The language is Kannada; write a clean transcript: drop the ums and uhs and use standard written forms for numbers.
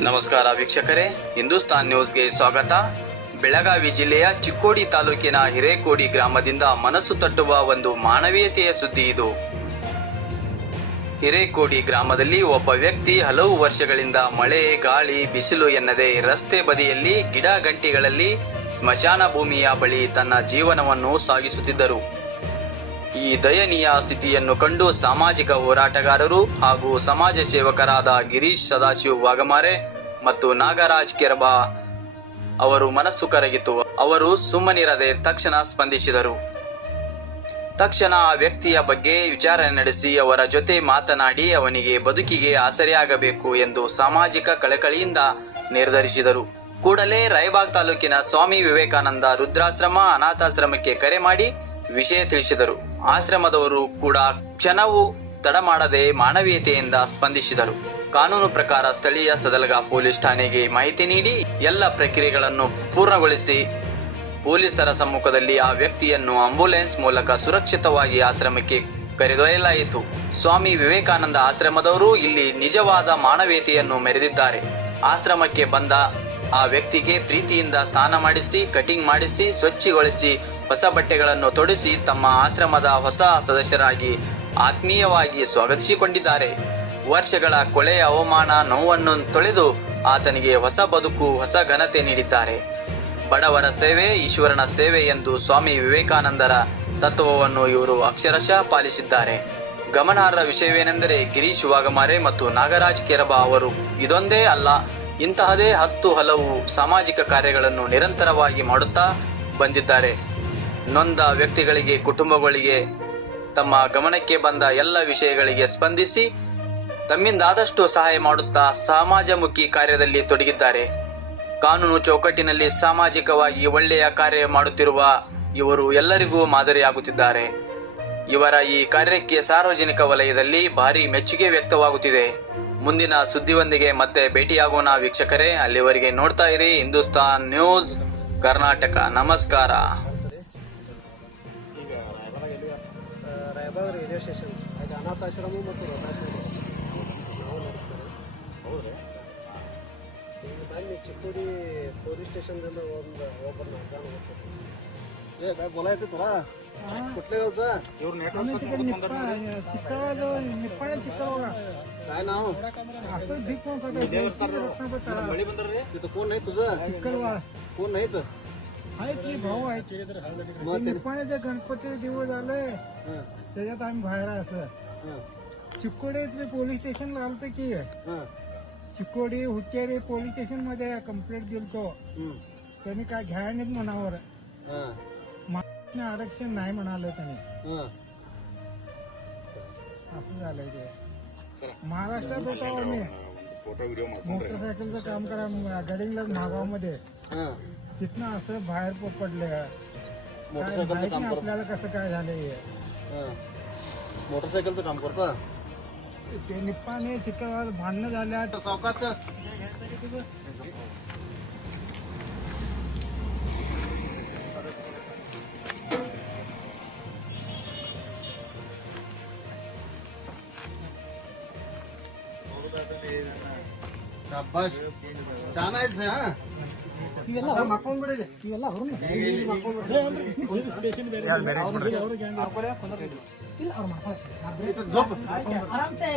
ನಮಸ್ಕಾರ ವೀಕ್ಷಕರೇ, ಹಿಂದೂಸ್ತಾನ್ ನ್ಯೂಸ್ಗೆ ಸ್ವಾಗತ. ಬೆಳಗಾವಿ ಜಿಲ್ಲೆಯ ಚಿಕ್ಕೋಡಿ ತಾಲೂಕಿನ ಹಿರೇಕೋಡಿ ಗ್ರಾಮದಿಂದ ಮನಸ್ಸು ತಟ್ಟುವ ಒಂದು ಮಾನವೀಯತೆಯ ಸುದ್ದಿ ಇದು. ಹಿರೇಕೋಡಿ ಗ್ರಾಮದಲ್ಲಿ ಒಬ್ಬ ವ್ಯಕ್ತಿ ಹಲವು ವರ್ಷಗಳಿಂದ ಮಳೆ, ಗಾಳಿ, ಬಿಸಿಲು ಎನ್ನದೆ ರಸ್ತೆ ಬದಿಯಲ್ಲಿ ಗಿಡ ಗಂಟಿಗಳಲ್ಲಿ ಸ್ಮಶಾನ ಭೂಮಿಯ ಬಳಿ ತನ್ನ ಜೀವನವನ್ನು ಸಾಗಿಸುತ್ತಿದ್ದರು. ಈ ದಯನೀಯ ಸ್ಥಿತಿಯನ್ನು ಕಂಡು ಸಾಮಾಜಿಕ ಹೋರಾಟಗಾರರು ಹಾಗೂ ಸಮಾಜ ಸೇವಕರಾದ ಗಿರೀಶ್ ಸದಾಶಿವ್ ವಾಗಮಾರೆ ಮತ್ತು ನಾಗರಾಜ್ ಕೆರಬ ಅವರು ಮನಸ್ಸು ಕರಗಿತು. ಅವರು ಸುಮ್ಮನಿರದೆ ತಕ್ಷಣ ಸ್ಪಂದಿಸಿದರು. ತಕ್ಷಣ ಆ ವ್ಯಕ್ತಿಯ ಬಗ್ಗೆ ವಿಚಾರಣೆ ನಡೆಸಿ ಅವರ ಜೊತೆ ಮಾತನಾಡಿ ಅವನಿಗೆ ಬದುಕಿಗೆ ಆಸರೆಯಾಗಬೇಕು ಎಂದು ಸಾಮಾಜಿಕ ಕಳಕಳಿಯಿಂದ ನಿರ್ಧರಿಸಿದರು. ಕೂಡಲೇ ರಾಯಬಾಗ್ ತಾಲೂಕಿನ ಸ್ವಾಮಿ ವಿವೇಕಾನಂದ ವೃದ್ಧಾಶ್ರಮ ಅನಾಥಾಶ್ರಮಕ್ಕೆ ಕರೆ ಮಾಡಿ ವಿಷಯ ತಿಳಿಸಿದರು. ಆಶ್ರಮದವರು ಕೂಡ ಕ್ಷಣವೂ ತಡ ಮಾಡದೆ ಮಾನವೀಯತೆಯಿಂದ ಸ್ಪಂದಿಸಿದರು. ಕಾನೂನು ಪ್ರಕಾರ ಸ್ಥಳೀಯ ಸದಲಗ ಪೊಲೀಸ್ ಠಾಣೆಗೆ ಮಾಹಿತಿ ನೀಡಿ ಎಲ್ಲ ಪ್ರಕ್ರಿಯೆಗಳನ್ನು ಪೂರ್ಣಗೊಳಿಸಿ ಪೊಲೀಸರ ಸಮ್ಮುಖದಲ್ಲಿ ಆ ವ್ಯಕ್ತಿಯನ್ನು ಆಂಬ್ಯುಲೆನ್ಸ್ ಮೂಲಕ ಸುರಕ್ಷಿತವಾಗಿ ಆಶ್ರಮಕ್ಕೆ ಕರೆದೊಯ್ಯಲಾಯಿತು. ಸ್ವಾಮಿ ವಿವೇಕಾನಂದ ಆಶ್ರಮದವರು ಇಲ್ಲಿ ನಿಜವಾದ ಮಾನವೀಯತೆಯನ್ನು ಮೆರೆದಿದ್ದಾರೆ. ಆಶ್ರಮಕ್ಕೆ ಬಂದ ಆ ವ್ಯಕ್ತಿಗೆ ಪ್ರೀತಿಯಿಂದ ಸ್ನಾನ ಮಾಡಿಸಿ, ಕಟಿಂಗ್ ಮಾಡಿಸಿ, ಸ್ವಚ್ಛಗೊಳಿಸಿ, ಹೊಸ ಬಟ್ಟೆಗಳನ್ನು ತೊಡಿಸಿ ತಮ್ಮ ಆಶ್ರಮದ ಹೊಸ ಸದಸ್ಯರಾಗಿ ಆತ್ಮೀಯವಾಗಿ ಸ್ವಾಗತಿಸಿಕೊಂಡಿದ್ದಾರೆ. ವರ್ಷಗಳ ಕೊಳೆಯ ಅವಮಾನ ನೋವನ್ನು ತೊಳೆದು ಆತನಿಗೆ ಹೊಸ ಬದುಕು, ಹೊಸ ಘನತೆ ನೀಡಿದ್ದಾರೆ. ಬಡವರ ಸೇವೆ ಈಶ್ವರನ ಸೇವೆ ಎಂದು ಸ್ವಾಮಿ ವಿವೇಕಾನಂದರ ತತ್ವವನ್ನು ಇವರು ಅಕ್ಷರಶಃ ಪಾಲಿಸಿದ್ದಾರೆ. ಗಮನಾರ್ಹ ವಿಷಯವೇನೆಂದರೆ ಗಿರೀಶ್ ವಾಗಮಾರೆ ಮತ್ತು ನಾಗರಾಜ್ ಕೆರಬ ಅವರು ಇದೊಂದೇ ಅಲ್ಲ, ಇಂತಹದೇ ಹಲವು ಸಾಮಾಜಿಕ ಕಾರ್ಯಗಳನ್ನು ನಿರಂತರವಾಗಿ ಮಾಡುತ್ತಾ ಬಂದಿದ್ದಾರೆ. ನೊಂದ ವ್ಯಕ್ತಿಗಳಿಗೆ, ಕುಟುಂಬಗಳಿಗೆ ತಮ್ಮ ಗಮನಕ್ಕೆ ಬಂದ ಎಲ್ಲ ವಿಷಯಗಳಿಗೆ ಸ್ಪಂದಿಸಿ ತಮ್ಮಿಂದಾದಷ್ಟು ಸಹಾಯ ಮಾಡುತ್ತಾ ಸಮಾಜಮುಖಿ ಕಾರ್ಯದಲ್ಲಿ ತೊಡಗಿದ್ದಾರೆ. ಕಾನೂನು ಚೌಕಟ್ಟಿನಲ್ಲಿ ಸಾಮಾಜಿಕವಾಗಿ ಒಳ್ಳೆಯ ಕಾರ್ಯ ಮಾಡುತ್ತಿರುವ ಇವರು ಎಲ್ಲರಿಗೂ ಮಾದರಿಯಾಗುತ್ತಿದ್ದಾರೆ. ಇವರ ಈ ಕಾರ್ಯಕ್ಕೆ ಸಾರ್ವಜನಿಕ ವಲಯದಲ್ಲಿ ಭಾರಿ ಮೆಚ್ಚುಗೆ ವ್ಯಕ್ತವಾಗುತ್ತಿದೆ. ಮುಂದಿನ ಸುದ್ದಿಯೊಂದಿಗೆ ಮತ್ತೆ ಭೇಟಿಯಾಗೋಣ ವೀಕ್ಷಕರೇ. ಅಲ್ಲಿವರೆಗೆ ನೋಡ್ತಾ ಇರಿ ಹಿಂದೂಸ್ತಾನ್ ನ್ಯೂಸ್ ಕರ್ನಾಟಕ. ನಮಸ್ಕಾರ. ರಾಯಬಾಗ್ ರೈಲ್ವೆ ಸ್ಟೇಷನ್ ಅದು ಅನಾಥಾಶ್ರಮ ಮತ್ತು ವೃದ್ಧಾಶ್ರಮ ನಾವು ನಡೆಸ್ತಾರೆ. ಹೌದ್ರಿ. ಈಗ ಬನ್ನಿ ಚಿಕ್ಕೋಡಿ ಪೊಲೀಸ್ ಸ್ಟೇಷನ್ದಿಂದ ಒಬ್ಬರನ್ನ ಅರ್ಜಾನ ಹೋಗ್ತಾರೆ. ಬೋಲಾಯ್ತು ಥೋಡಾ कुठले गावचा निप्पाणी चिक्कावा काय नाव असं भीक मळी बंदर रे तिथं कोण नाही तुझं चिक्कलवा कोण नाहीत आहेत की भाऊ आहेत. निप्पाणीचे गणपती दिवस झाले त्याच्यात आम्ही बाहेर आहे. असं चिक्कोडीत मी पोलीस स्टेशनला आलतो की चिक्कोडी हुक्केरी पोलीस स्टेशन मध्ये कंप्लेंट दिलतो. त्यांनी काय घ्याय नाहीत मनावर, आरक्षण नाही म्हणाले त्यांनी. असं झालंय ते. महाराष्ट्रात होतो आम्ही मोटरसायकलचं काम करा गडिंगला महागावमध्ये. तिथनं असं बाहेर पडले. आपल्याला कसं काय झालंय. मोटरसायकलचं काम करता ते निप्पाणी चिक्कलवाड भांडणं झाल्या चौकाचं. शाबाश छान आहेस. ಇವೆಲ್ಲ ಮಕ್ಕೊಂಡ್ಬಿಡಿದೆ. ಇವೆಲ್ಲ ಆರಾಮ್ಸೆ